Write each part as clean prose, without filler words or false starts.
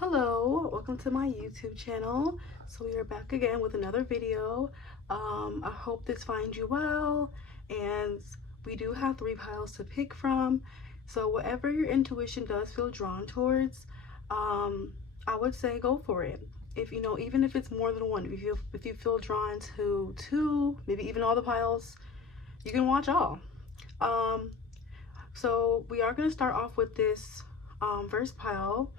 Hello, welcome to my YouTube channel. So we are back again with another video. I hope this finds you well, and we do have 3 piles to pick from. So whatever your intuition does feel drawn towards, I would say go for it. If you know, even if it's more than one, if you feel drawn to 2, maybe even all the piles, you can watch all. So we are going to start off with this first pile.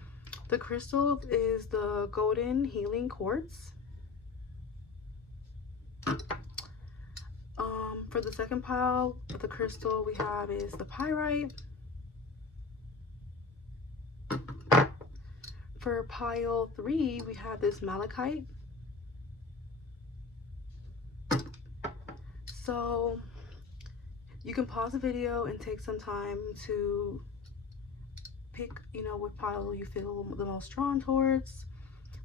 The crystal is the golden healing quartz. For the second pile, the crystal we have is the pyrite. For pile 3, we have this malachite. So you can pause the video and take some time to pick, what pile you feel the most drawn towards.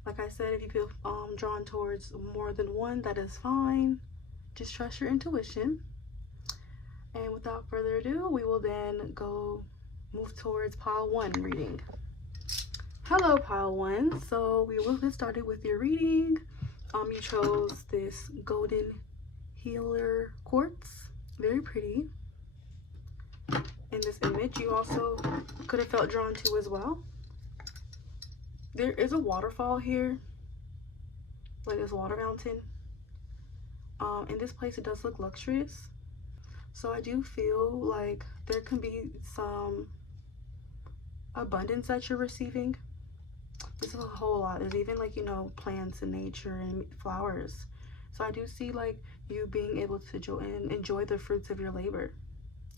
Like I said, if you feel drawn towards more than one, that is fine. Just trust your intuition. And without further ado, we will then move towards pile 1 reading. Hello, pile 1. So we will get started with your reading. You chose this golden healer quartz. Very pretty. In this image, you also could have felt drawn to as well. There is a waterfall here, like this water fountain. In this place, it does look luxurious. So I do feel like there can be some abundance that you're receiving. This is a whole lot. There's even like, plants and nature and flowers. So I do see like you being able to enjoy the fruits of your labor.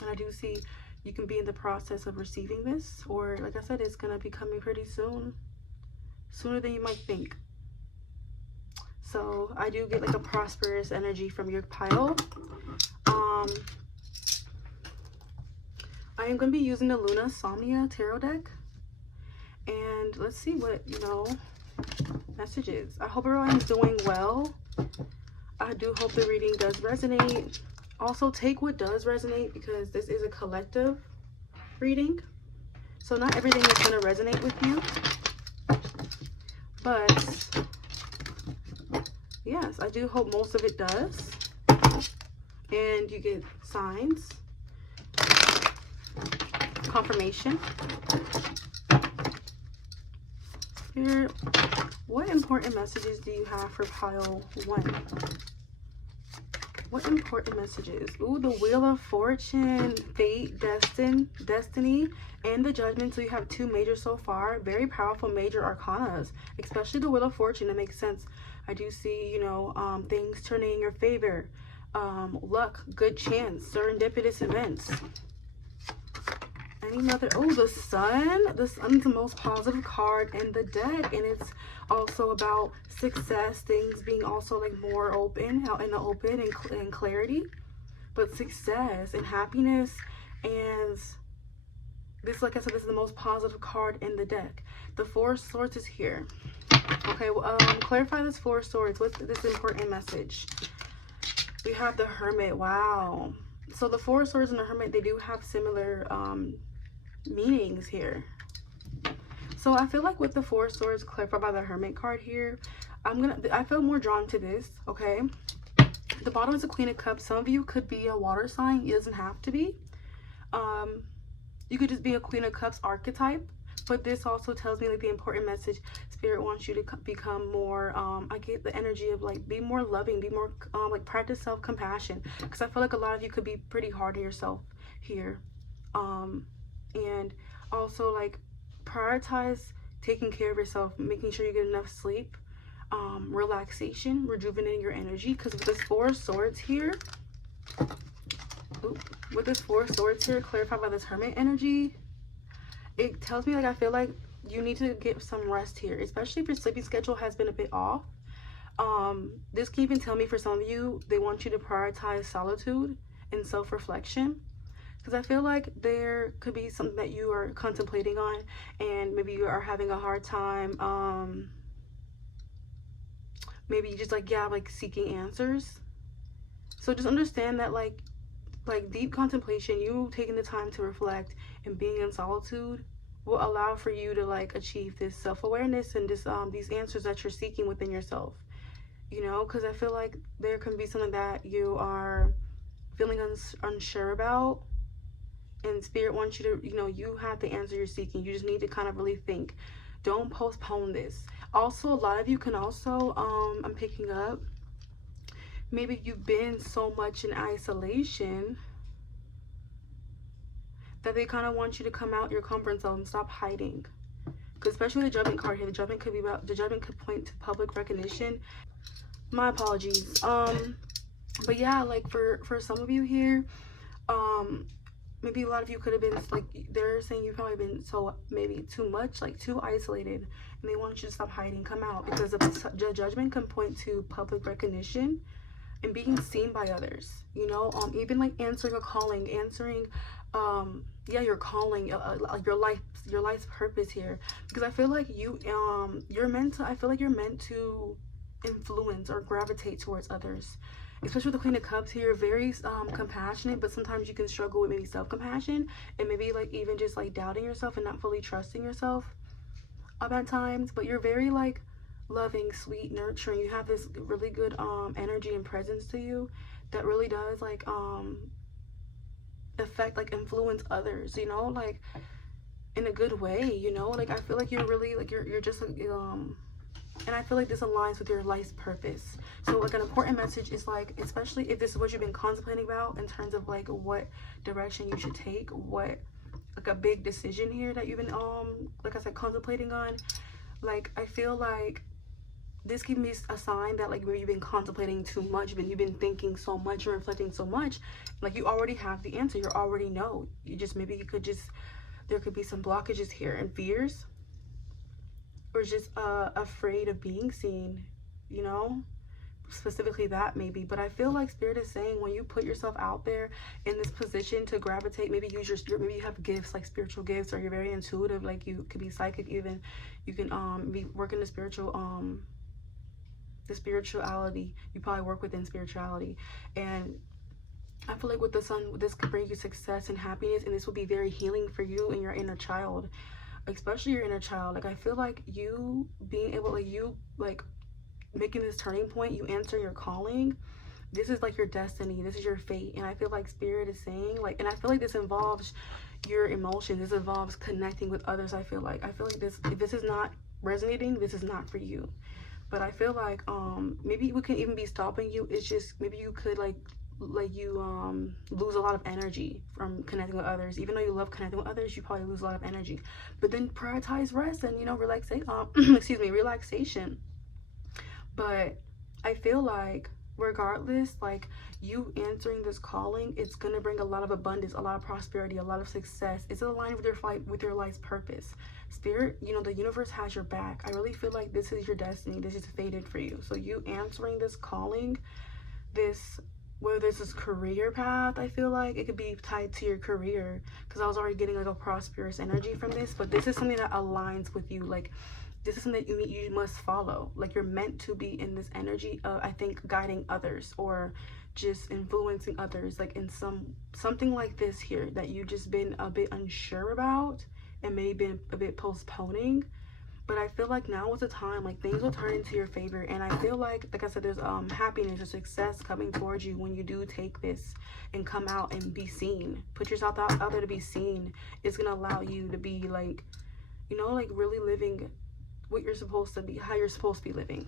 And I do see you can be in the process of receiving this, or like I said, it's gonna be coming pretty soon, sooner than you might think. So I do get like a prosperous energy from your pile. I am gonna be using the Luna Somnia tarot deck, and let's see what messages. I hope everyone's doing well. I do hope the reading does resonate. Also, take what does resonate, because this is a collective reading. So not everything is going to resonate with you. But yes, I do hope most of it does. And you get signs, confirmation. Here, what important messages do you have for pile 1? What important messages? Ooh, the Wheel of Fortune, Fate, Destiny, and the Judgment. So you have 2 major so far. Very powerful major arcanas, especially the Wheel of Fortune. It makes sense. I do see, things turning in your favor. Luck, good chance, serendipitous events. Oh, the Sun. The Sun's the most positive card in the deck, and it's also about success, things being also like more open, out in the open, and clarity, but success and happiness. And this, like I said, this is the most positive card in the deck. The 4 of Swords is here. Okay, clarify this 4 of Swords. What's this important message? We have the Hermit. Wow. So the 4 of Swords and the Hermit, they do have similar meanings here. So I feel like with the 4 of Swords clarified by the Hermit card here, I feel more drawn to this. Okay, the bottom is a Queen of Cups. Some of you could be a water sign. It doesn't have to be. You could just be a Queen of Cups archetype, but this also tells me like the important message. Spirit wants you to become more, I get the energy of like be more loving, be more like practice self-compassion, because I feel like a lot of you could be pretty hard on yourself here. And also like prioritize taking care of yourself, making sure you get enough sleep, relaxation, rejuvenating your energy. Because with this 4 of Swords here, with this 4 of Swords here, clarified by this Hermit energy, it tells me like I feel like you need to get some rest here, especially if your sleeping schedule has been a bit off. This can even tell me for some of you, they want you to prioritize solitude and self-reflection. Because I feel like there could be something that you are contemplating on, and maybe you are having a hard time. Maybe you just like seeking answers. So just understand that like deep contemplation, you taking the time to reflect and being in solitude will allow for you to like achieve this self-awareness and this these answers that you're seeking within yourself. You know, because I feel like there can be something that you are feeling unsure about, and spirit wants you to, you know, you have the answer you're seeking. You just need to kind of really think. Don't postpone this. Also, a lot of you can also I'm picking up, maybe you've been so much in isolation that they kind of want you to come out your comfort zone and stop hiding. Because especially the Judgment card here, the Judgment could be about, the Judgment could point to public recognition. My apologies. But yeah, like for some of you here, maybe a lot of you could have been like, they're saying you've probably been so maybe too much, like too isolated, and they want you to stop hiding, come out, because the Judgment can point to public recognition and being seen by others, you know, even like answering a calling, answering yeah, your calling, your life's purpose here. Because I feel like you're meant to, I feel like you're meant to influence or gravitate towards others, especially with the Queen of Cups here. Very compassionate, but sometimes you can struggle with maybe self-compassion, and maybe like even just like doubting yourself and not fully trusting yourself at times. But you're very like loving, sweet, nurturing. You have this really good energy and presence to you that really does like affect, like influence others, you know, like in a good way, you know. Like I feel like you're really like you're just like and I feel like this aligns with your life's purpose. So like an important message is like, especially if this is what you've been contemplating about in terms of like what direction you should take, what like a big decision here that you've been like I said, contemplating on. Like I feel like this can be a sign that like where you've been contemplating too much, you've been thinking so much, you're reflecting so much, like you already have the answer, you already know. You just, maybe you could just, there could be some blockages here and fears, or just afraid of being seen, you know, specifically that maybe. But I feel like Spirit is saying when you put yourself out there in this position to gravitate, maybe use your, maybe you have gifts like spiritual gifts, or you're very intuitive, like you could be psychic even, you can be working the spirituality, you probably work within spirituality. And I feel like with the Sun, this could bring you success and happiness, and this will be very healing for you and your inner child, especially your inner child. Like I feel like you being able, like you like making this turning point, you answer your calling, this is like your destiny, this is your fate. And I feel like Spirit is saying like, and I feel like this involves your emotions, this involves connecting with others. I feel like this, if this is not resonating, this is not for you. But I feel like maybe we can even be stopping you. It's just maybe you could like you lose a lot of energy from connecting with others. Even though you love connecting with others, you probably lose a lot of energy. But then prioritize rest and, you know, relaxation. But I feel like regardless, like you answering this calling, it's gonna bring a lot of abundance, a lot of prosperity, a lot of success. It's aligned with your life's purpose. Spirit, you know, the universe has your back. I really feel like this is your destiny, this is fated for you. So you answering this calling, this, whether this is career path, I feel like it could be tied to your career, because I was already getting like a prosperous energy from this. But this is something that aligns with you. Like this is something that you must follow. Like you're meant to be in this energy of, I think, guiding others or just influencing others, like in something like this here that you just been a bit unsure about and maybe been a bit postponing. But I feel like now is the time, like things will turn into your favor. And I feel like I said, there's happiness or success coming towards you when you do take this and come out and be seen. Put yourself out there to be seen. It's gonna allow you to be like, you know, like really living what you're supposed to be, how you're supposed to be living.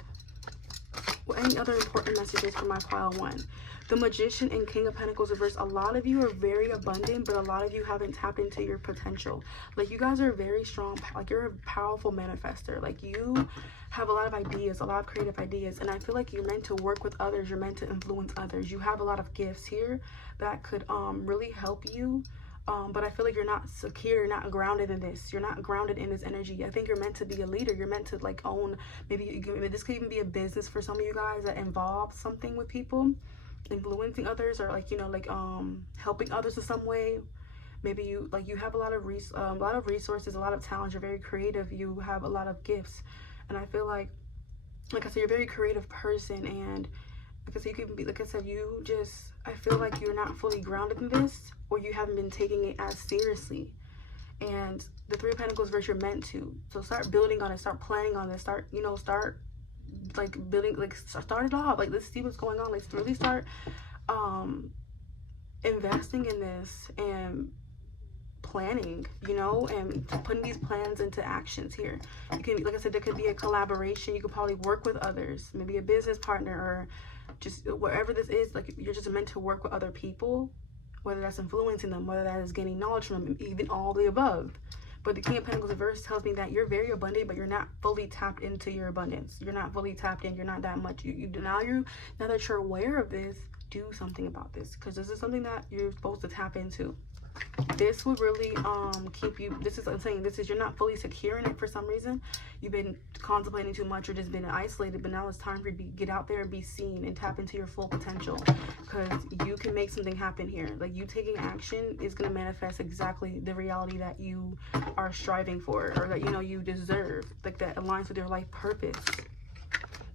Well, any other important messages for my pile one? The Magician and King of Pentacles reverse. A lot of you are very abundant, but a lot of you haven't tapped into your potential. Like you guys are very strong, like you're a powerful manifester. Like you have a lot of ideas, a lot of creative ideas, and I feel like you're meant to work with others, you're meant to influence others. You have a lot of gifts here that could really help you. But I feel like you're not secure, you're not grounded in this. You're not grounded in this energy. I think you're meant to be a leader. You're meant to like own, maybe this could even be a business for some of you guys that involves something with people, influencing others, or like, you know, like helping others in some way. Maybe you have a lot of resources, a lot of talent. You're very creative. You have a lot of gifts, and I feel like I said, you're a very creative person. And because you can be, like I said, you just, I feel like you're not fully grounded in this, or you haven't been taking it as seriously. And the Three of Pentacles verse, you're meant to. So start building on it. Start planning on it. Start, you know, start like building, like start it off. Like, let's see what's going on. Like, really start investing in this and planning, you know, and putting these plans into actions here. You can, like I said, there could be a collaboration. You could probably work with others, maybe a business partner, or just whatever this is. Like, you're just meant to work with other people, whether that's influencing them, whether that is gaining knowledge from them, even all the above. But the King of Pentacles reverse tells me that you're very abundant, but you're not fully tapped into your abundance. You're not fully tapped in. You're not that much. Now that you're aware of this, do something about this, because this is something that you're supposed to tap into. This would really keep you, this is, I'm saying, this is, you're not fully secure in it for some reason. You've been contemplating too much or just been isolated, but now it's time for you to get out there and be seen and tap into your full potential, because you can make something happen here. Like, you taking action is going to manifest exactly the reality that you are striving for, or that, you know, you deserve, like that aligns with your life purpose.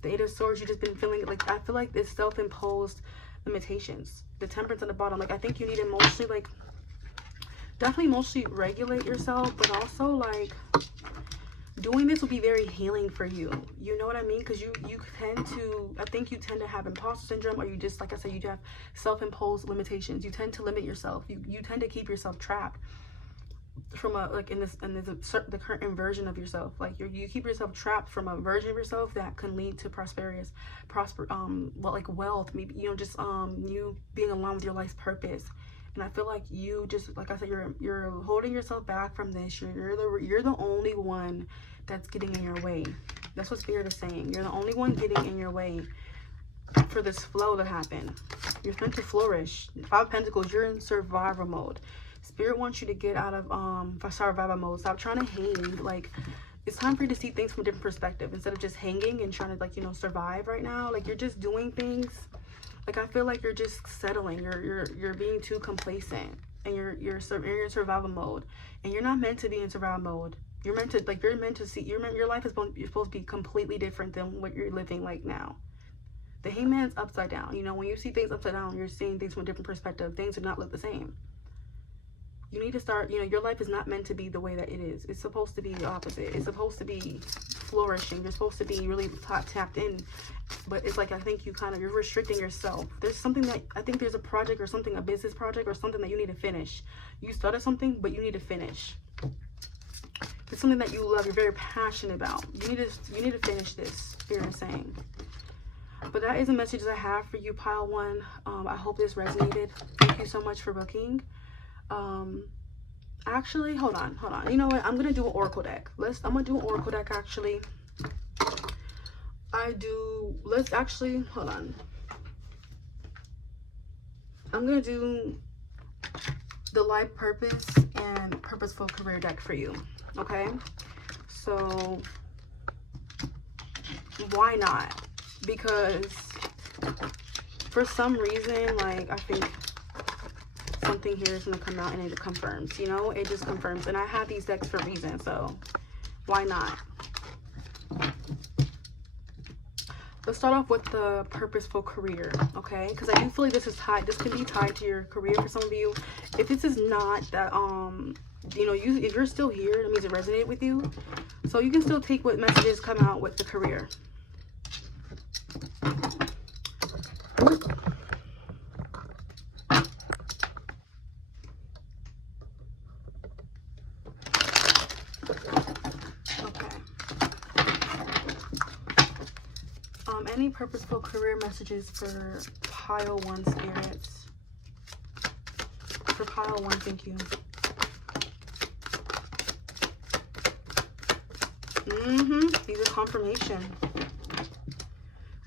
The Eight of Swords, you just been feeling like, I feel like it's self-imposed limitations. The Temperance on the bottom, like, I think you need to emotionally, like, definitely emotionally regulate yourself, but also, like, doing this will be very healing for you. You know what I mean? Because you tend to, I think you tend to have imposter syndrome, or you just, like I said, you have self-imposed limitations. You tend to limit yourself. You tend to keep yourself trapped from a, like, in the current version of yourself. Like, you keep yourself trapped from a version of yourself that can lead to wealth, maybe, you know, just you being aligned with your life's purpose. And I feel like you just, like I said, you're holding yourself back from this. You're the only one that's getting in your way. That's what Spirit is saying. You're the only one getting in your way for this flow to happen. You're meant to flourish. Five of Pentacles, you're in survival mode. Spirit wants you to get out of survival mode. Stop trying to hang. Like, it's time for you to see things from a different perspective, instead of just hanging and trying to, like, you know, survive right now. Like, you're just doing things. Like, I feel like you're just settling. You're being too complacent, and you're in survival mode, and you're not meant to be in survival mode. You're meant to see your life is supposed to be completely different than what you're living like now. The Hangman's upside down. You know, when you see things upside down, you're seeing things from a different perspective. Things do not look the same. You need to start, you know, your life is not meant to be the way that it is. It's supposed to be the opposite. It's supposed to be flourishing. You're supposed to be really tapped in. But it's like, I think you're restricting yourself. There's something that, I think there's a project or something, a business project or something that you need to finish. You started something, but you need to finish. It's something that you love, you're very passionate about. You need to finish this, Spirit is saying. But that is the messages I have for you, Pile 1. I hope this resonated. Thank you so much for booking. Actually, hold on. You know what? I'm gonna do an oracle deck. I'm gonna do an oracle deck, actually. Let's actually, hold on. I'm gonna do the life purpose and purposeful career deck for you. Okay? So, why not? Because for some reason, like, I think something here is going to come out and it confirms, you know, it just confirms. And I have these decks for a reason, so why not? Let's start off with the purposeful career, okay? Because I do feel like this is tied, this can be tied to your career for some of you. If this is not that, you know, if you're still here, that means it resonated with you. So you can still take what messages come out with the career. Any purposeful career messages for Pile 1 spirits? For Pile 1, thank you. These are confirmation.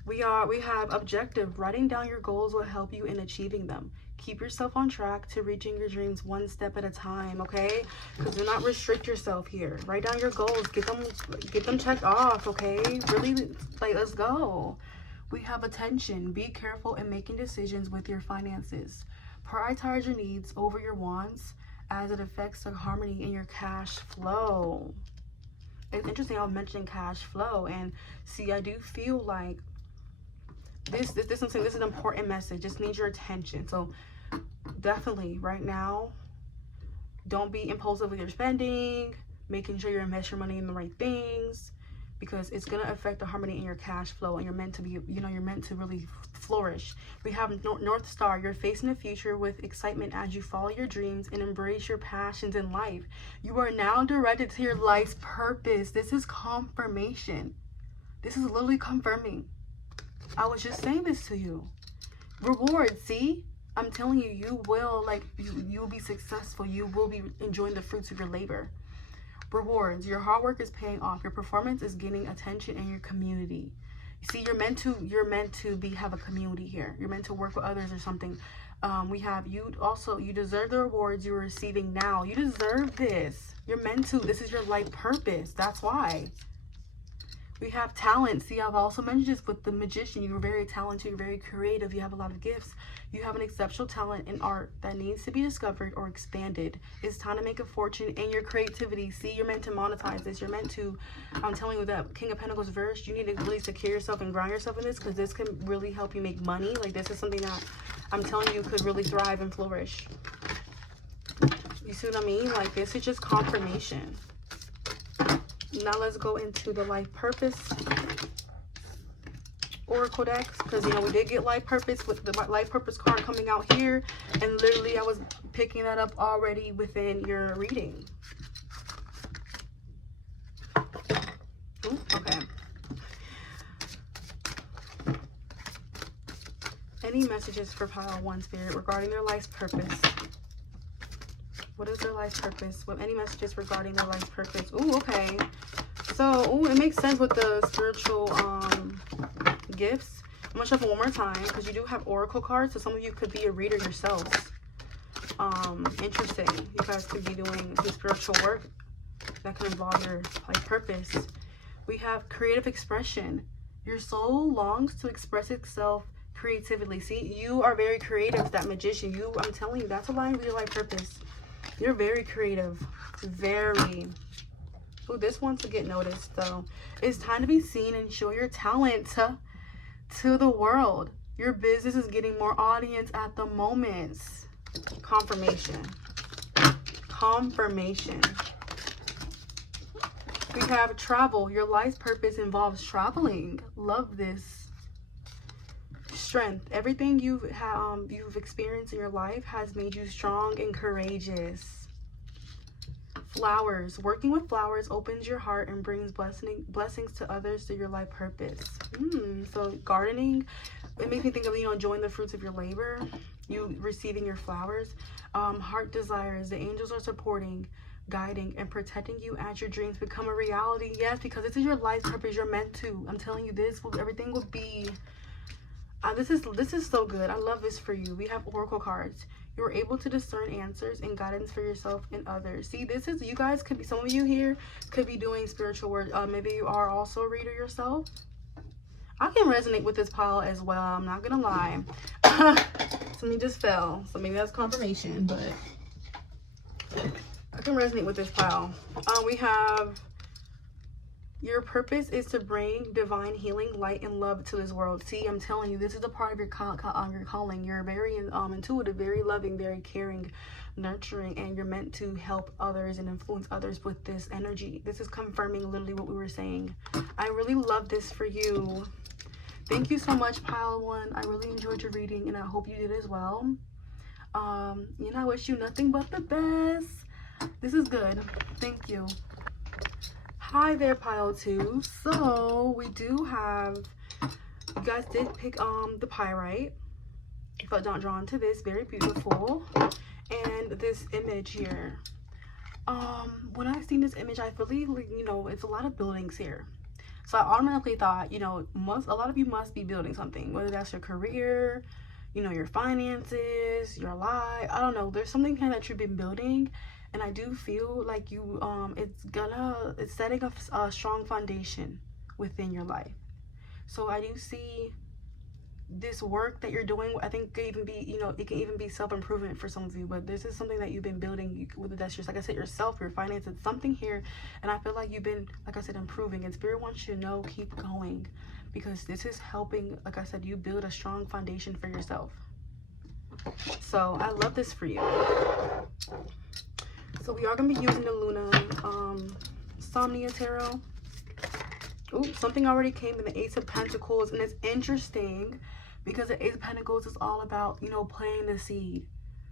We have objective. Writing down your goals will help you in achieving them. Keep yourself on track to reaching your dreams one step at a time, okay? Because do not restrict yourself here. Write down your goals. Get them checked off, okay? Really, like, let's go. We have attention. Be careful in making decisions with your finances. Prioritize your needs over your wants as it affects the harmony in your cash flow. It's interesting I'm mentioning cash flow. And see, I do feel like this is an important message. Just needs your attention. So definitely right now, Don't be impulsive with your spending, making sure you invest your money in the right things, because it's going to affect the harmony in your cash flow, and you're meant to be, you know, you're meant to really flourish. We have North Star. You're facing the future with excitement as you follow your dreams and embrace your passions in life. You are now directed to your life's purpose. This is confirmation. This is literally confirming. I was just saying this to you. Reward, see? I'm telling you, you will, like, you will be successful. You will be enjoying the fruits of your labor. Rewards. Your hard work is paying off. Your performance is gaining attention in your community. See, you're meant to have a community here. You're meant to work with others or something. We have you deserve the rewards you're receiving now. You deserve this. You're meant to. This is your life purpose. That's why. We have talent. See, I've also mentioned this with the magician. You're very talented. You're very creative. You have a lot of gifts. You have an exceptional talent in art that needs to be discovered or expanded. It's time to make a fortune in your creativity. See, you're meant to monetize this. You're meant to, I'm telling you, that King of Pentacles verse, you need to really secure yourself and ground yourself in this, because this can really help you make money. Like, this is something that I'm telling you could really thrive and flourish. You see what I mean? Like, this is just confirmation. Now let's go into the life purpose oracle decks, because, you know, we did get life purpose with the life purpose card coming out here, and literally I was picking that up already within your reading. Ooh, okay. Any messages for pile 1 spirit regarding their life's purpose? What is their life's purpose? Well, any messages regarding their life's purpose? Ooh, okay. So, ooh, it makes sense with the spiritual gifts. I'm going to shuffle one more time, because you do have oracle cards. So some of you could be a reader yourselves. Interesting. You guys could be doing some spiritual work that can involve your life purpose. We have creative expression. Your soul longs to express itself creatively. See, you are very creative, that magician. I'm telling you, that's aligned with your life purpose. You're very creative. Very. Oh, this wants to get noticed, though. It's time to be seen and show your talent to the world. Your business is getting more audience at the moment. Confirmation. Confirmation. We have travel. Your life's purpose involves traveling. Love this. Strength. Everything you've experienced in your life has made you strong and courageous. Flowers. Working with flowers opens your heart and brings blessings to others through your life purpose. So gardening, it makes me think of, you know, enjoying the fruits of your labor, you receiving your flowers. Heart desires. The angels are supporting, guiding, and protecting you as your dreams become a reality. Yes, because this is your life purpose. You're meant to. I'm telling you, everything will be. This is so good. I love this for you. We have oracle cards. You're able to discern answers and guidance for yourself and others. See, this is, you guys could be, some of you here could be doing spiritual work. Maybe you are also a reader yourself. I can resonate with this pile as well. I'm not gonna lie. Something just fell, so maybe that's confirmation, but I can resonate with this pile. We have, your purpose is to bring divine healing, light, and love to this world. See, I'm telling you, this is a part of your calling. You're very intuitive, very loving, very caring, nurturing, and you're meant to help others and influence others with this energy. This is confirming literally what we were saying. I really love this for you. Thank you so much, pile 1. I really enjoyed your reading, and I hope you did as well. You know, I wish you nothing but the best. This is good. Thank you. Hi there, pile 2. So we do have, you guys did pick the pyrite. Felt drawn to this, very beautiful, and this image here. When I seen this image, I believe, you know, it's a lot of buildings here. So I automatically thought, you know, a lot of you must be building something, whether that's your career, you know, your finances, your life. I don't know. There's something here that you've been building. And I do feel like you, it's setting up a strong foundation within your life. So I do see this work that you're doing. I think it can even be, you know, it can even be self-improvement for some of you. But this is something that you've been building, whether that's just, like I said, yourself, your finances, something here. And I feel like you've been, like I said, improving. And Spirit wants you to know, keep going. Because this is helping, like I said, you build a strong foundation for yourself. So I love this for you. So we are going to be using the Luna Somnia Tarot. Oh, something already came in the Ace of Pentacles, and it's interesting because the Ace of Pentacles is all about, you know, planting the seed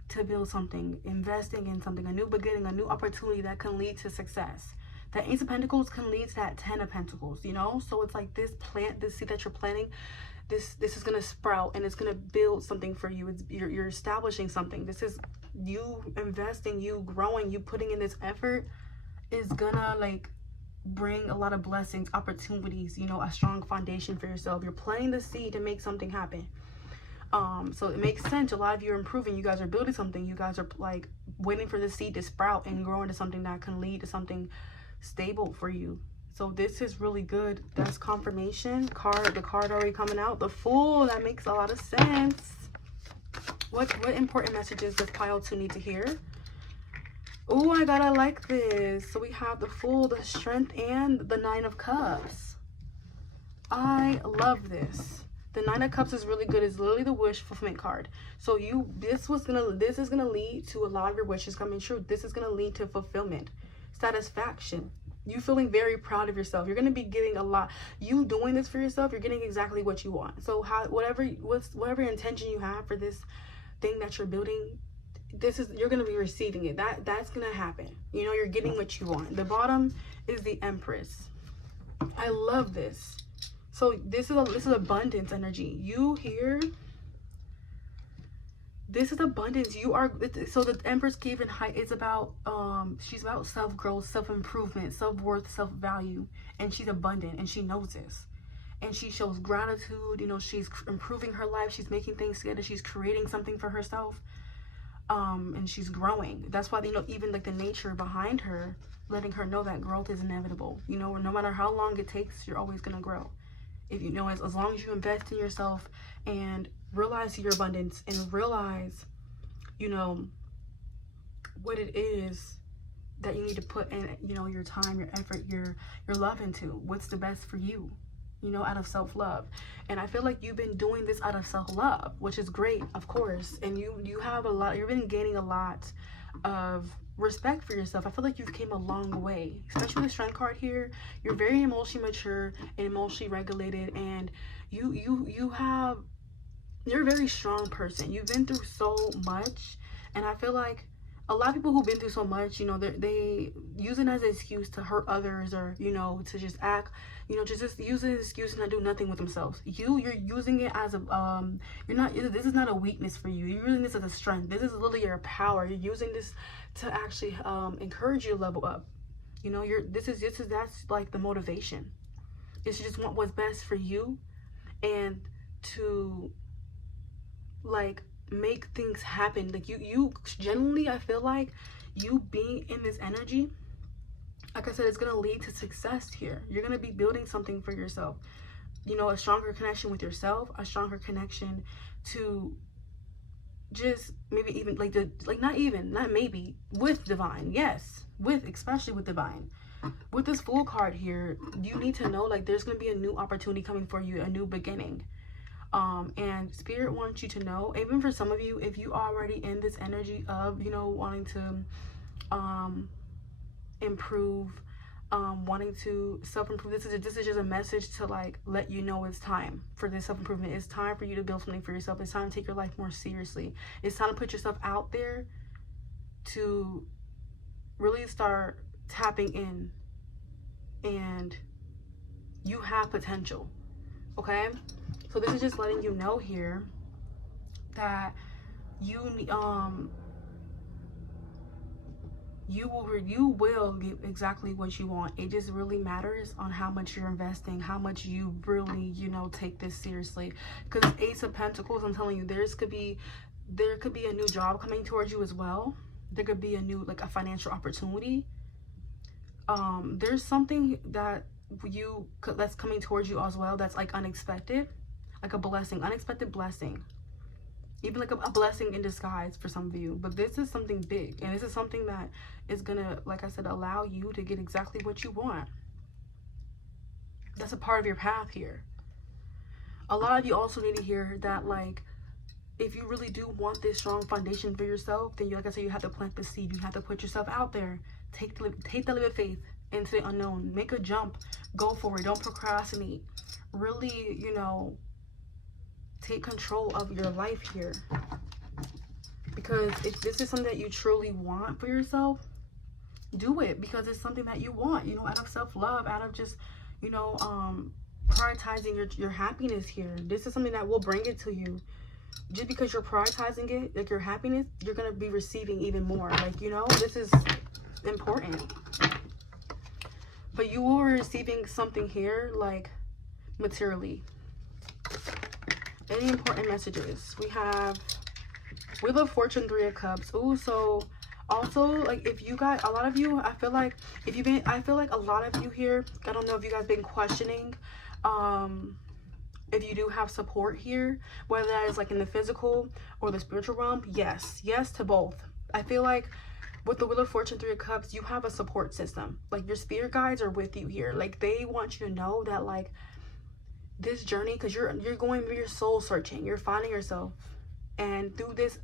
to build something, investing in something, a new beginning, a new opportunity that can lead to success. The Ace of Pentacles can lead to that Ten of Pentacles, you know? So it's like this plant, this seed that you're planting, this is going to sprout and it's going to build something for you. You're establishing something. This is you investing, you growing, you putting in this effort is gonna like bring a lot of blessings, opportunities, you know, a strong foundation for yourself. You're planting the seed to make something happen. So it makes sense. A lot of you are improving. You guys are building something. You guys are like waiting for the seed to sprout and grow into something that can lead to something stable for you. So this is really good. That's confirmation card. The card already coming out. The Fool. That makes a lot of sense. What important messages does pile 2 need to hear? Oh my god, I like this. So we have the Fool, the Strength, and the Nine of Cups. I love this. The Nine of Cups is really good. It's literally the wish fulfillment card. So this is gonna lead to a lot of your wishes coming true. This is gonna lead to fulfillment, satisfaction. You feeling very proud of yourself. You're gonna be getting a lot. You doing this for yourself, you're getting exactly what you want. So whatever intention you have for this thing that you're building, you're gonna be receiving it. That's gonna happen. You know, you're getting what you want. The bottom is the Empress. I love this. So this is abundance energy. You here, this is abundance. You are, so the Empress gave in height is about she's about self-growth, self-improvement, self-worth, self-value, and she's abundant and she knows this. And she shows gratitude. You know, she's improving her life, she's making things together, she's creating something for herself. And she's growing. That's why, you know, even like the nature behind her, letting her know that growth is inevitable. You know, no matter how long it takes, you're always gonna grow. If you know, as long as you invest in yourself and realize your abundance and realize, you know, what it is that you need to put in, you know, your time, your effort, your love into. What's the best for you, you know, out of self-love. And I feel like you've been doing this out of self-love, which is great, of course. And you have a lot, you've been gaining a lot of respect for yourself. I feel like you've came a long way, especially with the Strength card here. You're very emotionally mature and emotionally regulated, and you're a very strong person. You've been through so much, and I feel like a lot of people who've been through so much, you know, they use it as an excuse to hurt others, or, you know, to just act, you know, just use it as an excuse and not do nothing with themselves. You're using it as a, this is not a weakness for you. You're using this as a strength. This is literally your power. You're using this to actually encourage you to level up. You know, that's like the motivation. Is to just want what's best for you and to like make things happen. Like you generally, I feel like you being in this energy, like I said, it's gonna lead to success here. You're gonna be building something for yourself, you know, a stronger connection with yourself, a stronger connection to just maybe even not maybe with divine. Yes, especially with divine. With this Fool card here, you need to know like there's gonna be a new opportunity coming for you, a new beginning. And Spirit wants you to know, even for some of you, if you already in this energy of, you know, wanting to improve, wanting to self-improve, this is just a message to like let you know it's time for this self-improvement. It's time for you to build something for yourself. It's time to take your life more seriously. It's time to put yourself out there to really start tapping in, and you have potential. Okay, so this is just letting you know here that you will get exactly what you want. It just really matters on how much you're investing, how much you really, you know, take this seriously. Because Ace of Pentacles, I'm telling you, there could be a new job coming towards you as well. There could be a new, like, a financial opportunity. There's something that's coming towards you as well that's like unexpected, like a blessing, unexpected blessing, even like a blessing in disguise for some of you. But this is something big, and this is something that is gonna, like I said, allow you to get exactly what you want. That's a part of your path here. A lot of you also need to hear that, like, if you really do want this strong foundation for yourself, then like I said, you have to plant the seed. You have to put yourself out there. Take the leap of faith into the unknown. Make a jump. Go for it. Don't procrastinate. Really, you know, take control of your life here. Because if this is something that you truly want for yourself, do it, because it's something that you want, you know, out of self-love, out of just, you know, prioritizing your happiness here. This is something that will bring it to you. Just because you're prioritizing it, like your happiness, you're going to be receiving even more. Like, you know, this is important. But you will be receiving something here, like, materially. Any important messages? We have Wheel of Fortune, 3 of Cups. Ooh, so also, like, if you guys, a lot of you, I feel like I feel like a lot of you here, I don't know if you guys been questioning, if you do have support here, whether that is like in the physical or the spiritual realm. Yes to both. I feel like with the Wheel of Fortune, 3 of Cups, you have a support system. Like, your spirit guides are with you here. Like, they want you to know that, like, this journey, because you're going through your soul searching, you're finding yourself, and through this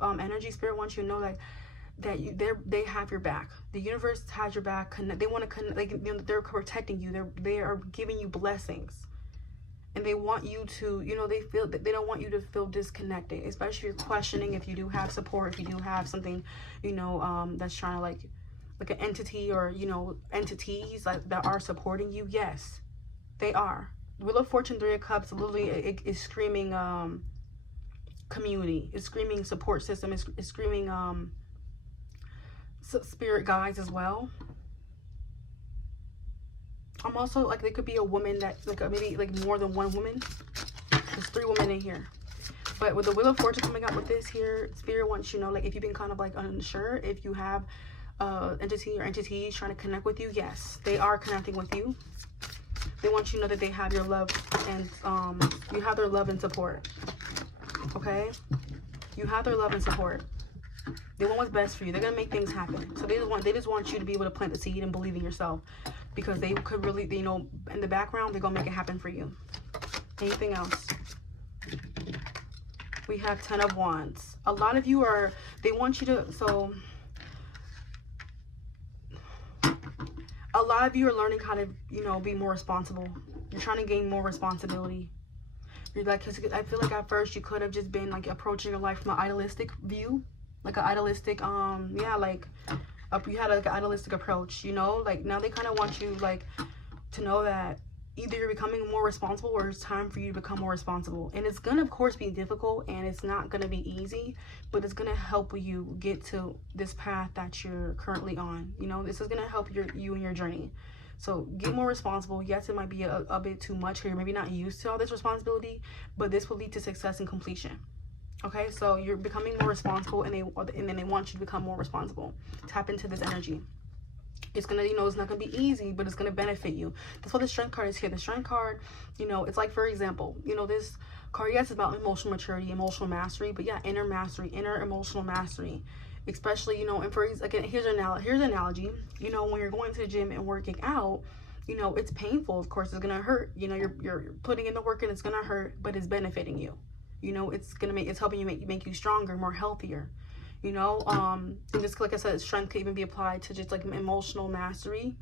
energy, spirit wants you to know, like, that they have your back. The universe has your back. They want to connect. Like, you know, they're protecting you. They are giving you blessings, and they want you to, you know, they feel that they don't want you to feel disconnected, especially if you're questioning. If you do have support, if you do have something, you know, that's trying to like an entity, or, you know, entities like that are supporting you. Yes, they are. Wheel of Fortune, 3 of Cups, literally it is screaming community. It's screaming support system. It's screaming spirit guides as well. I'm also, like, there could be a woman that, like, maybe like more than one woman. There's 3 women in here. But with the Wheel of Fortune coming out with this here, spirit wants you to know, like, if you've been kind of like unsure, if you have entity or entities trying to connect with you, yes, they are connecting with you. They want you to know that they have your love, and you have their love and support. Okay, you have their love and support. They want what's best for you. They're gonna make things happen. So they just want you to be able to plant the seed and believe in yourself, because they could really, you know, in the background, they're gonna make it happen for you. Anything else? We have 10 of Wands. A lot of you they want you to, so a lot of you are learning how to, you know, be more responsible. You're trying to gain more responsibility. You're like, 'cause I feel like at first you could have just been like approaching your life from an idealistic view, like an idealistic, yeah, like you had like an idealistic approach, you know. Like, now they kind of want you, like, to know that either you're becoming more responsible, or it's time for you to become more responsible. And it's gonna, of course, be difficult, and it's not gonna be easy, but it's gonna help you get to this path that you're currently on. You know, this is gonna help you in your journey. So get more responsible. Yes, it might be a bit too much here. You're maybe not used to all this responsibility, but this will lead to success and completion. Okay, so you're becoming more responsible, and then they want you to become more responsible. Tap into this energy. It's gonna, you know, it's not gonna be easy, but it's gonna benefit you. That's why the Strength card is here. The Strength card, you know, it's like, for example, you know, this card, yes, it's about emotional maturity, emotional mastery, but yeah, inner mastery, inner emotional mastery. Especially, you know, and for, again, here's an analogy. You know, when you're going to the gym and working out, you know, it's painful. Of course, it's gonna hurt. You know, you're putting in the work, and it's gonna hurt, but it's benefiting you. You know, it's helping you make you stronger, more healthier. You know, and just like I said, strength can even be applied to just like emotional mastery,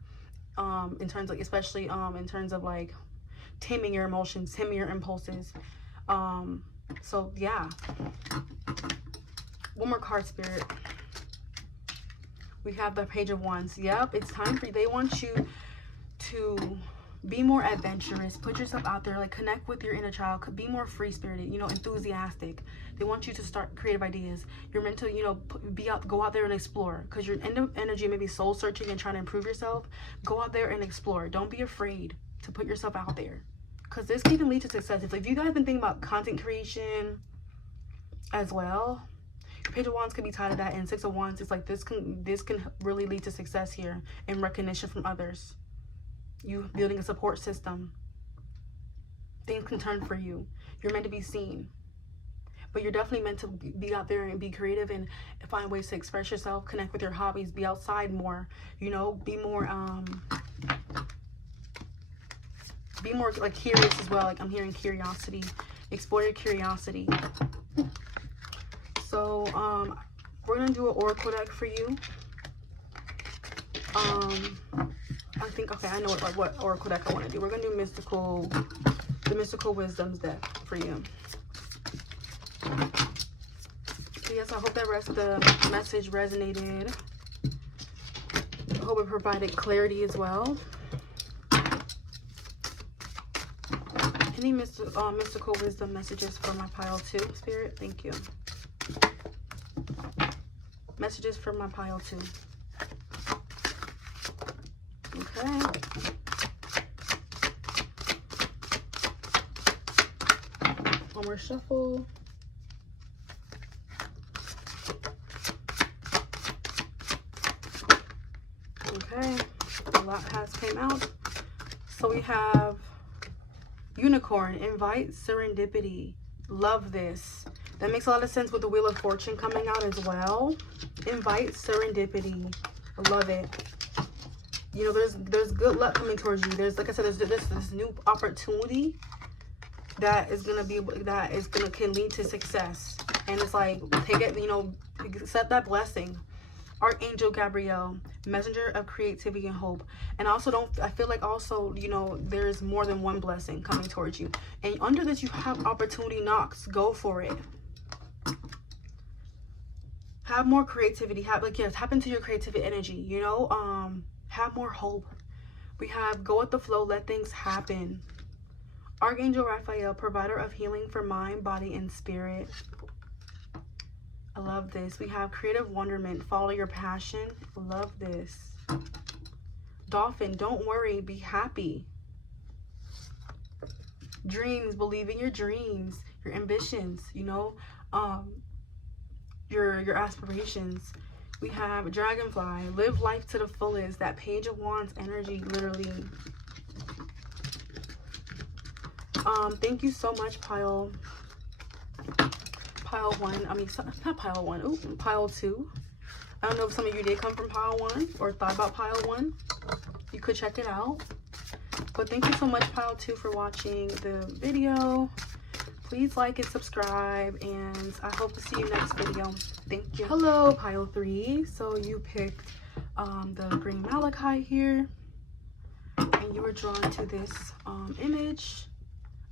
in terms, like, especially in terms of like taming your emotions, taming your impulses. So yeah. One more card, Spirit. We have the Page of Wands. Yep, it's time for you. They want you to be more adventurous. Put yourself out there. Like, connect with your inner child. Be more free-spirited, you know, enthusiastic. They want you to start creative ideas. You're meant to, you know, go out there and explore. Because your energy may be soul-searching and trying to improve yourself. Go out there and explore. Don't be afraid to put yourself out there. Because this can even lead to success. If you guys have been thinking about content creation as well, Page of Wands could be tied to that, and 6 of Wands, it's like this can really lead to success here and recognition from others. You building a support system. Things can turn for you. You're meant to be seen. But you're definitely meant to be out there and be creative and find ways to express yourself, connect with your hobbies, be outside more, you know, be more like curious as well. Like, I'm hearing curiosity. Explore your curiosity. So we're gonna do an oracle deck for you. I think, okay, I know what oracle deck I want to do. We're gonna do the mystical wisdoms deck for you. So yes, I hope that the message resonated. I hope it provided clarity as well. Any mystical wisdom messages for my pile 2, Spirit? Thank you. Messages for my pile 2. Okay. One more shuffle. Okay. A lot has came out. So we have Unicorn, invite serendipity. Love this. That makes a lot of sense with the Wheel of Fortune coming out as well. Invite serendipity. I love it. You know, there's good luck coming towards you. There's, like I said, there's this new opportunity that can lead to success. And it's like, take it, you know, accept that blessing. Archangel Gabriel, messenger of creativity and hope. And also I feel like also, you know, there's more than one blessing coming towards you. And under this, you have opportunity knocks. Go for it. Have more creativity. Tap into your creativity energy, you know. Have more hope. We have go with the flow, let things happen. Archangel Raphael, provider of healing for mind, body, and spirit. I love this. We have creative wonderment, follow your passion. Love this. Dolphin, don't worry, be happy. Dreams, believe in your dreams, your ambitions, you know, your aspirations. We have Dragonfly, live life to the fullest. That Page of Wands energy, literally. Thank you so much, pile 1. I mean, not pile 1. Ooh, pile 2. I don't know if some of you did come from pile 1 or thought about pile 1. You could check it out. But thank you so much, pile 2, for watching the video. Please like and subscribe, and I hope to see you next video. Thank you. Hello, pile 3. So you picked the green malachite here, and you were drawn to this image.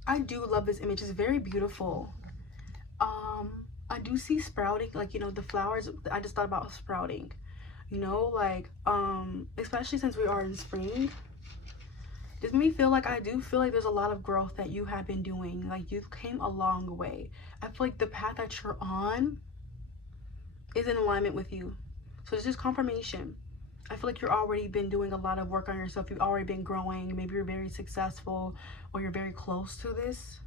I do love this image. It's very beautiful. I do see sprouting, like, you know, the flowers. I just thought about sprouting, you know, like especially since we are in spring. Does me feel like, I do feel like there's a lot of growth that you have been doing. Like, you've came a long way. I feel like the path that you're on is in alignment with you. So it's just confirmation. I feel like you're already been doing a lot of work on yourself. You've already been growing. Maybe you're very successful, or you're very close to this.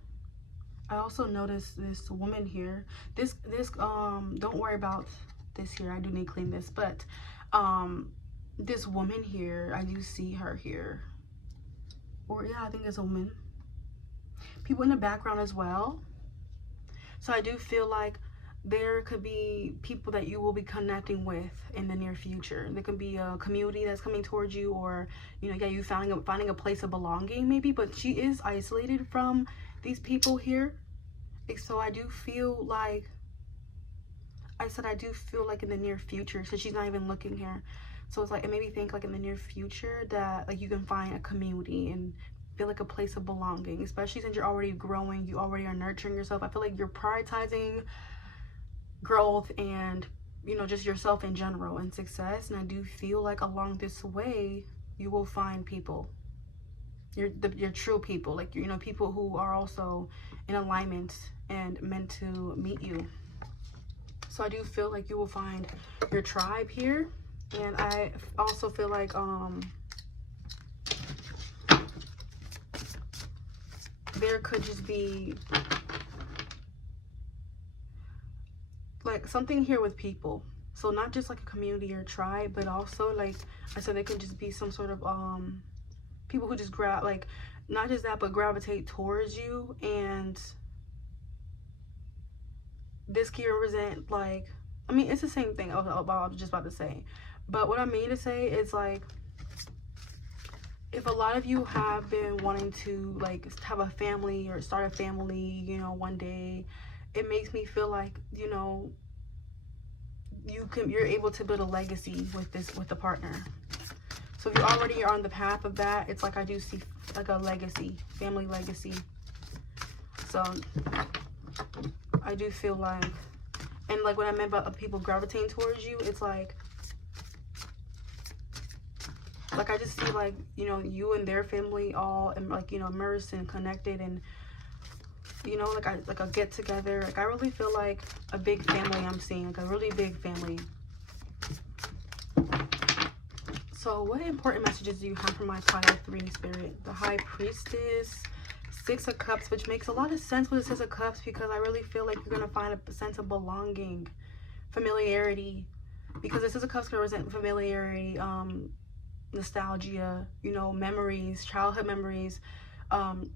I also noticed this woman here. This don't worry about this here. I do need to clean this, but this woman here, I do see her here. Or yeah, I think it's a woman. People in the background as well. So I do feel like there could be people that you will be connecting with in the near future. There could be a community that's coming towards you, or, you know, yeah, you finding a place of belonging maybe, but she is isolated from these people here. So I do feel like, I do feel like in the near future, so she's not even looking here. So it's like, it made me think like in the near future that like you can find a community and feel like a place of belonging, especially since you're already growing, you already are nurturing yourself. I feel like you're prioritizing growth and, you know, just yourself in general and success. And I do feel like along this way you will find people, your true people, like, you know, people who are also in alignment and meant to meet you. So I do feel like you will find your tribe here. And I also feel like there could just be like something here with people. So not just like a community or tribe, but also, like I said, there could just be some sort of people who just grab, like, not just that, but gravitate towards you. And this can represent, like, I mean, it's the same thing I was just about to say, but what I mean to say is, like, if a lot of you have been wanting to, like, have a family or start a family, you know, one day, it makes me feel like, you know, you're able to build a legacy with the partner. So if you already are on the path of that, it's like I do see like a legacy, family legacy. So I do feel like, and like what I meant about people gravitating towards you, it's like I just see like, you know, you and their family all and like, you know, immersed and connected, and you know, like a get together. Like I really feel like a big family I'm seeing, like a really big family. So what important messages do you have for my pile 3 spirit? The High Priestess, 6 of Cups, which makes a lot of sense with the 6 of Cups, because I really feel like you're going to find a sense of belonging, familiarity, because this is a Cups represent familiarity, nostalgia, you know, memories, childhood memories,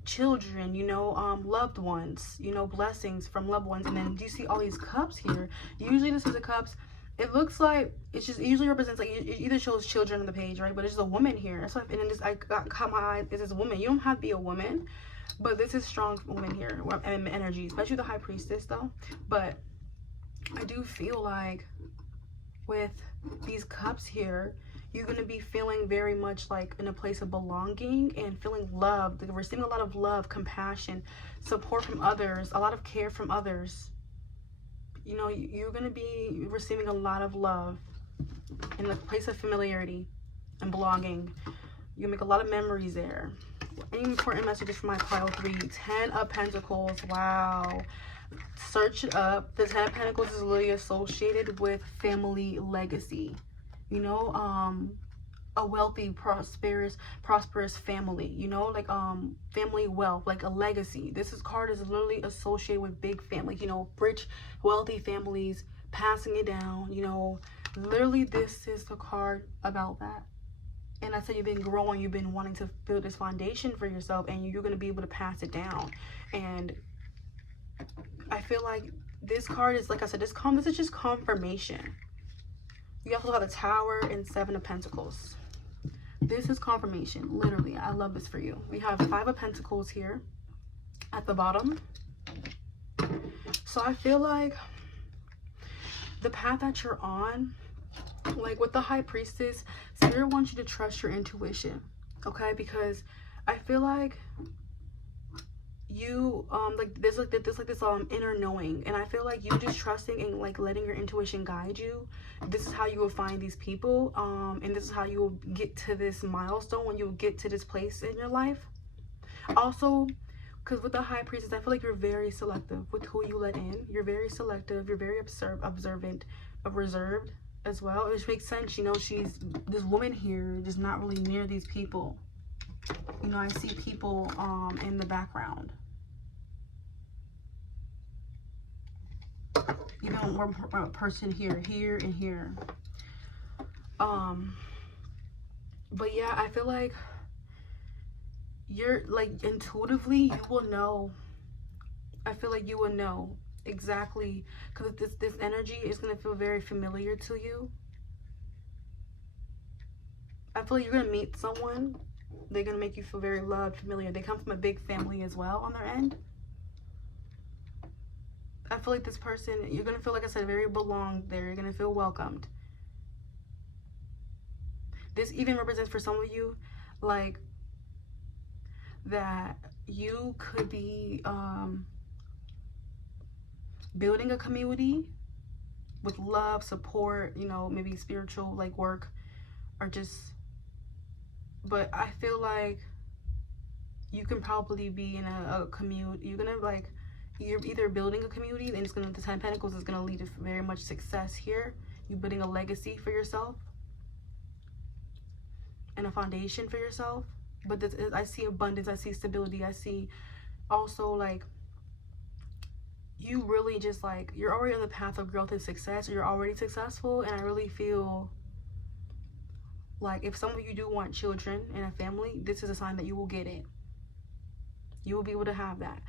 children, you know, loved ones, you know, blessings from loved ones. And then do you see all these cups here? Usually this is a cups, it looks like it usually represents, like, it either shows children on the page, right? But it's just a woman here. That's why, and then I caught my eye, is this a woman? You don't have to be a woman, but this is strong woman here, and energy, especially the High Priestess though. But I do feel like with these cups here, you're going to be feeling very much like in a place of belonging and feeling loved. Like, receiving a lot of love, compassion, support from others, a lot of care from others. You know, you're going to be receiving a lot of love in the place of familiarity and belonging. You make a lot of memories there. Any important messages for my pile 3? 10 of Pentacles. Wow. Search it up. The 10 of Pentacles is literally associated with family legacy. You know, a wealthy, prosperous family, you know, like family wealth, like a legacy. This card is literally associated with big families, you know, rich, wealthy families, passing it down, you know. Literally, this is the card about that. And I said you've been growing, you've been wanting to build this foundation for yourself, and you're going to be able to pass it down. And I feel like this card is, like I said, this is just confirmation. You also have the Tower and 7 of Pentacles. This is confirmation, literally. I love this for you. We have 5 of Pentacles here at the bottom. So I feel like the path that you're on, like with the High Priestess, Spirit wants you to trust your intuition, okay? Because I feel like you there's this inner knowing, and I feel like you just trusting and like letting your intuition guide you. This is how you will find these people, and this is how you will get to this milestone, when you will get to this place in your life. Also, because with the High Priestess, I feel like you're very selective with who you let in. You're very selective, you're very observant, reserved as well, which makes sense. You know, she's this woman here just not really near these people. You know, I see people in the background. You know, one person here, and here. But yeah, I feel like you're like intuitively, you will know. I feel like you will know exactly, because this energy is going to feel very familiar to you. I feel like you're going to meet someone. They're going to make you feel very loved, familiar. They come from a big family as well on their end. I feel like this person, you're going to feel, like I said, very belonged there. You're going to feel welcomed. This even represents for some of you, like, that you could be building a community with love, support, you know, maybe spiritual, like, work, or just... But I feel like you can probably be in a community. You're gonna, like, you're either building a community, and it's gonna, the 10 of Pentacles is gonna lead to very much success here. You're building a legacy for yourself and a foundation for yourself. But this is, I see abundance, I see stability, I see also, like, you really just, like, you're already on the path of growth and success. You're already successful, and I really feel like if some of you do want children and a family, this is a sign that you will get it. You will be able to have that.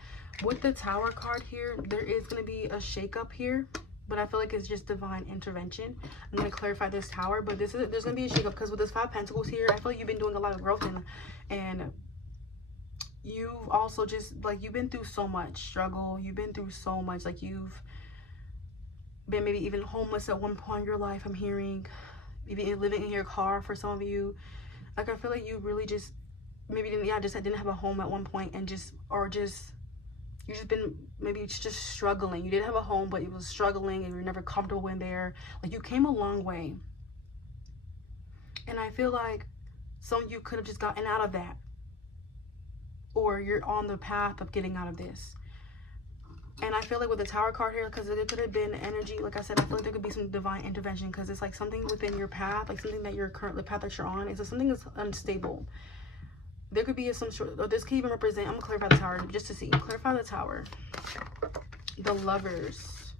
With the Tower card here, there is going to be a shakeup here, but I feel like it's just divine intervention. I'm going to clarify this Tower, but there's going to be a shakeup, because with this 5 Pentacles here, I feel like you've been doing a lot of growth and you've also just, like, you've been through so much struggle. You've been through so much. Like, you've been maybe even homeless at one point in your life, I'm hearing. Maybe living in your car for some of you. Like, I feel like you really just, maybe didn't, yeah, just didn't have a home at one point, and just, or just, you just been, maybe it's just struggling. You didn't have a home, but you was struggling, and you're never comfortable in there. Like, you came a long way. And I feel like some of you could have just gotten out of that. Or you're on the path of getting out of this. And I feel like with the Tower card here, because there could have been energy, like I said, I feel like there could be some divine intervention, because it's like something within your path, like something that you're currently, the path that you're on, is something that's unstable. There could be some sort, or this could even represent, I'm going to clarify the Tower just to see. Clarify the Tower. The Lovers.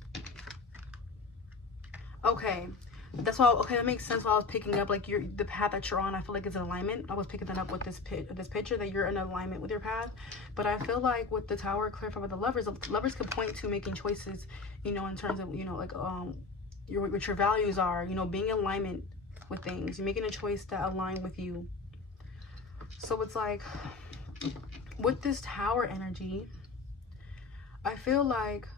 Okay. That's why, okay, that makes sense. Why I was picking up, like, the path that you're on, I feel like it's in alignment. I was picking that up with this picture, that you're in alignment with your path. But I feel like with the Tower, clarify with the Lovers could point to making choices, you know, in terms of, you know, like, what your values are, you know, being in alignment with things. You're making a choice that align with you. So it's like, with this Tower energy, I feel like,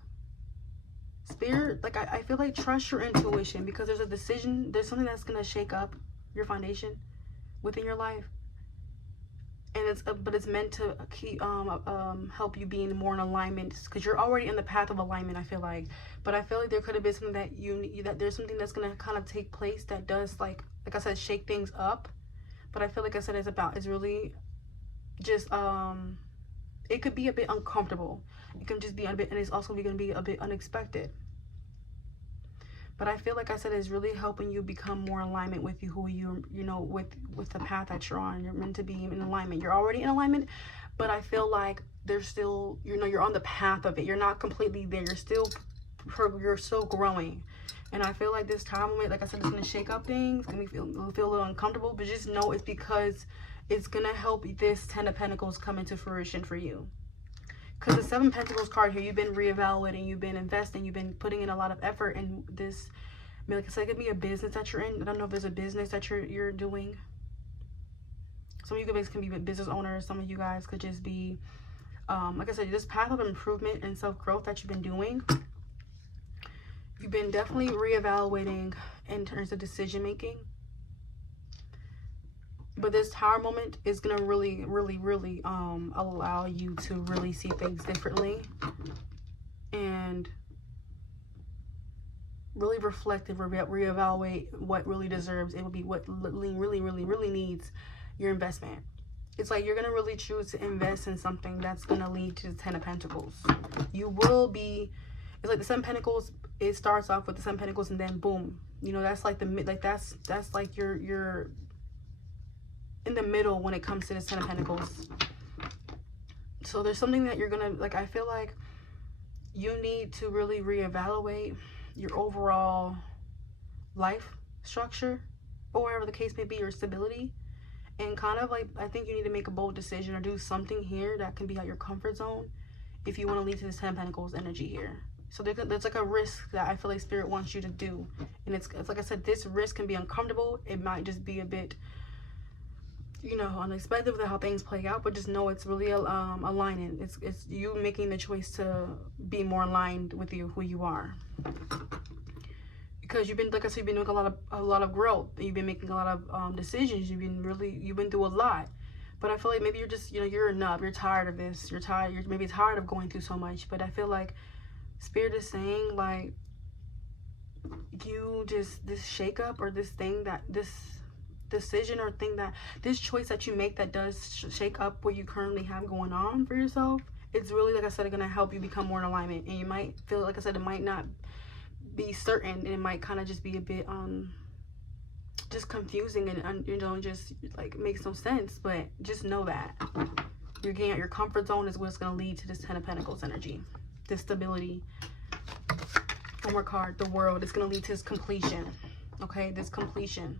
Spirit, like, I feel like trust your intuition, because there's a decision, there's something that's gonna shake up your foundation within your life, and but it's meant to keep help you being more in alignment, because you're already in the path of alignment, I feel like. But I feel like there could have been something that there's something that's gonna kind of take place that does, like I said, shake things up. But I feel like I said, it's really just it could be a bit uncomfortable. It can just be a bit, and it's also going to be a bit unexpected. But I feel like I said, it's really helping you become more in alignment with who you know, with the path that you're on. You're meant to be in alignment. You're already in alignment, but I feel like there's still, you know, you're on the path of it. You're not completely there. You're still growing. And I feel like this time, like I said, it's going to shake up things. It's going to feel a little uncomfortable, but just know it's because it's going to help this 10 of Pentacles come into fruition for you. Because the 7 of Pentacles card here, you've been reevaluating, you've been investing, you've been putting in a lot of effort in this. I mean, like I said, it could be a business that you're in. I don't know if there's a business that you're doing. Some of you guys can be business owners. Some of you guys could just be, like I said, this path of improvement and self-growth that you've been doing. You've been definitely reevaluating in terms of decision making. But this Tower moment is going to really, really, really allow you to really see things differently. And really reflect and reevaluate what really deserves. It will be what really, really, really, really needs your investment. It's like you're going to really choose to invest in something that's going to lead to the 10 of Pentacles. You will be, it's like the 7 of Pentacles, it starts off with the 7 of Pentacles and then boom. You know, that's like that's like you're in the middle when it comes to this 10 of Pentacles. So there's something that you're gonna, like, I feel like you need to really reevaluate your overall life structure, or whatever the case may be, your stability, and kind of like, I think you need to make a bold decision or do something here that can be out your comfort zone if you want to lead to this 10 of Pentacles energy here. So there's like a risk that I feel like Spirit wants you to do, and it's like I said, this risk can be uncomfortable. It might just be a bit, you know, unexpected with how things play out, but just know it's really aligning. It's you making the choice to be more aligned with who you are, because you've been, like I said, you've been doing a lot of growth. You've been making a lot of decisions. You've been through a lot. But I feel like maybe you're just, you know, you're enough. You're tired of this. You're tired. You're maybe tired of going through so much. But I feel like Spirit is saying, like, you just, this shakeup or this thing, that this decision or thing, that this choice that you make that does shake up what you currently have going on for yourself, it's really, like I said, going to help you become more in alignment. And you might feel, like I said, it might not be certain, and it might kind of just be a bit just confusing, and you know, just like makes no sense. But just know that you're getting out your comfort zone is what's going to lead to this 10 of Pentacles energy, this stability. One more card, the World. It's going to lead to this completion. Okay, this completion.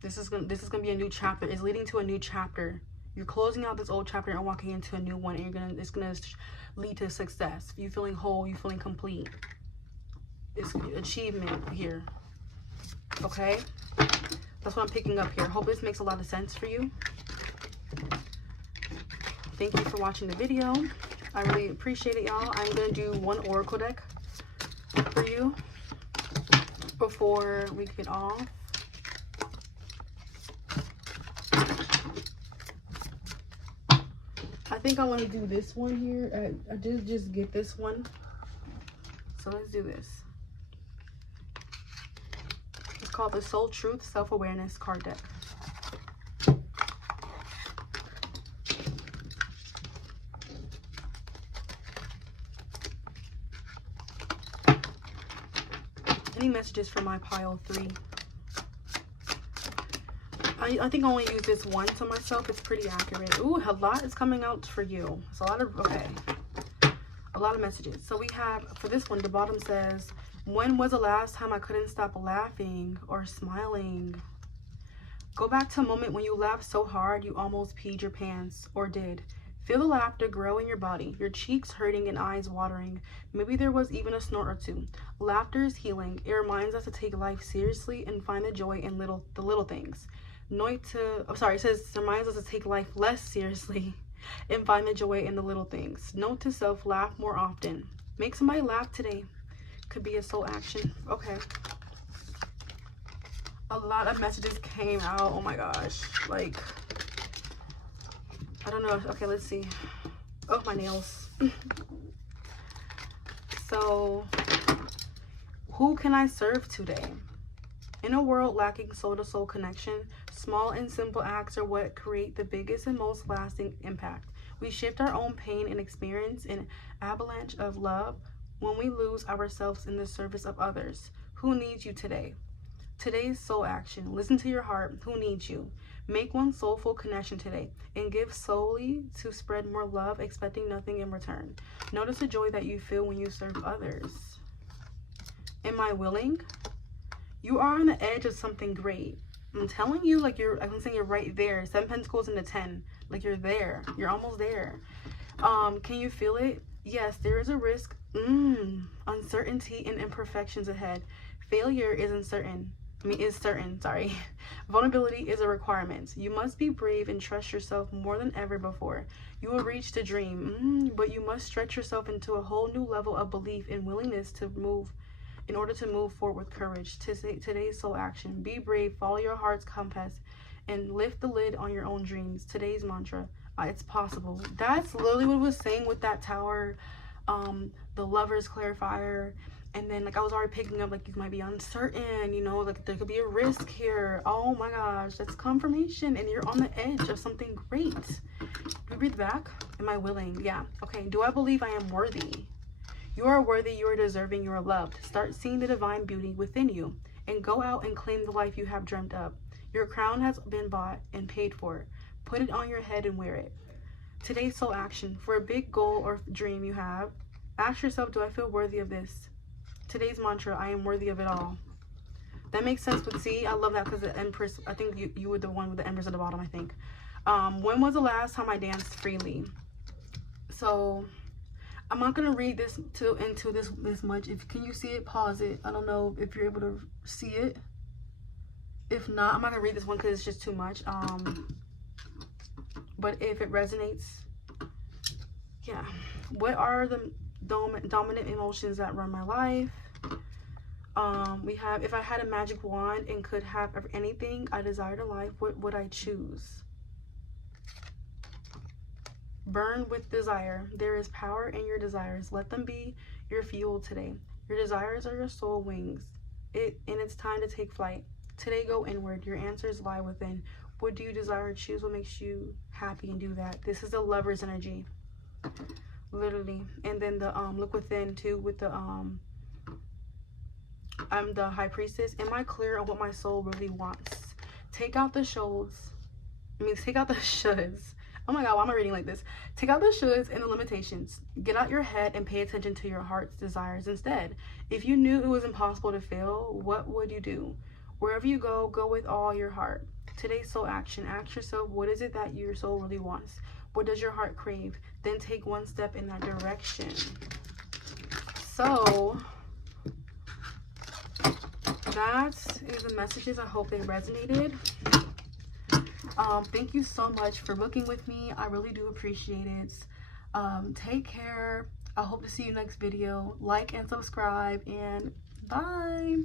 This is gonna be a new chapter. It's leading to a new chapter. You're closing out this old chapter and walking into a new one, and it's gonna lead to success. You feeling whole, you feeling complete. It's achievement here. Okay? That's what I'm picking up here. Hope this makes a lot of sense for you. thank you for watching the video. I really appreciate it, y'all. I'm going to do one oracle deck for you before we get off. I think I want to do this one here. I did just get this one. So let's do this. It's called the Soul Truth Self-Awareness card deck. Any messages for my pile 3? I think I only use this once on myself. It's pretty accurate. Ooh, a lot is coming out for you. It's a lot of, okay. A lot of messages. So we have, for this one, the bottom says, when was the last time I couldn't stop laughing or smiling? Go back to a moment when you laughed so hard you almost peed your pants, or did. Feel the laughter grow in your body, your cheeks hurting and eyes watering. Maybe there was even a snort or two. Laughter is healing. It reminds us to take life seriously and find the joy in the little things. It says it reminds us to take life less seriously and find the joy in the little things. Note to self, laugh more often. Make somebody laugh today. Could be a soul action. Okay. A lot of messages came out. Oh my gosh. Like, I don't know. Okay, let's see. Oh, my nails. So, who can I serve today? In a world lacking soul-to-soul connection, small and simple acts are what create the biggest and most lasting impact. We shift our own pain and experience an avalanche of love when we lose ourselves in the service of others. Who needs you today? Today's soul action. Listen to your heart. Who needs you? Make one soulful connection today and give solely to spread more love, expecting nothing in return. Notice the joy that you feel when you serve others. Am I willing? You are on the edge of something great. I'm telling you, like I'm saying you're right there. 7 Pentacles and the 10. Like you're there. You're almost there. Can you feel it? Yes, there is a risk. Uncertainty and imperfections ahead. Failure is certain. Sorry. Vulnerability is a requirement. You must be brave and trust yourself more than ever before. You will reach the dream, but you must stretch yourself into a whole new level of belief and willingness to move in order to move forward with courage. Today's soul action. Be brave, follow your heart's compass, and lift the lid on your own dreams. Today's mantra, it's possible. That's literally what it was saying with that tower, the Lover's clarifier. And then, like, I was already picking up, like, you might be uncertain, you know, like, there could be a risk here. Oh, my gosh, that's confirmation, and you're on the edge of something great. We breathe back. Am I willing? Yeah. Okay. Do I believe I am worthy? You are worthy, you are deserving, you are loved. Start seeing the divine beauty within you and go out and claim the life you have dreamt up. Your crown has been bought and paid for. Put it on your head and wear it. Today's soul action. For a big goal or dream you have, ask yourself, do I feel worthy of this? Today's mantra, I am worthy of it all. That makes sense, but see, I love that because the Empress, I think you were the one with the Empress at the bottom, I think. When was the last time I danced freely? So I'm not gonna read this into this much. Can you see it? Pause it. I don't know if you're able to see it. If not, I'm not gonna read this one because it's just too much. But if it resonates, yeah. What are the dominant emotions that run my life? We have, if I had a magic wand and could have anything I desired in life, what would I choose? Burn with desire. There is power in your desires. Let them be your fuel today. Your desires are your soul wings. And it's time to take flight. Today, go inward. Your answers lie within. What do you desire? Choose what makes you happy and do that. This is the Lover's energy. Literally. And then the look within too with the I'm the High Priestess. Am I clear on what my soul really wants? Take out the take out the shoulds. Oh my God, why am I reading like this? Take out the shoulds and the limitations. Get out your head and pay attention to your heart's desires instead. If you knew it was impossible to fail, what would you do? Wherever you go, go with all your heart. Today's soul action. Ask yourself, what is it that your soul really wants? What does your heart crave? Then take one step in that direction. So that is the messages. I hope they resonated. Thank you so much for booking with me. I really do appreciate it. Take care. I hope to see you next video. Like and subscribe, and bye.